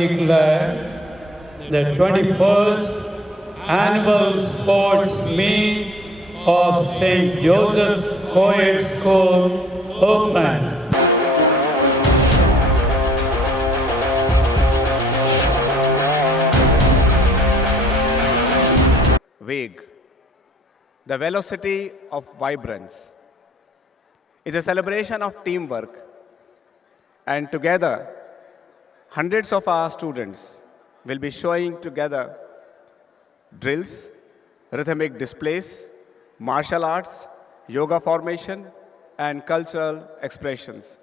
declare the 21st Annual Sports Meet of St. Joseph's Co-ed School open. Vague, the velocity of vibrance, is a celebration of teamwork, and together, hundreds of our students will be showing together drills, rhythmic displays, martial arts, yoga formation, and cultural expressions.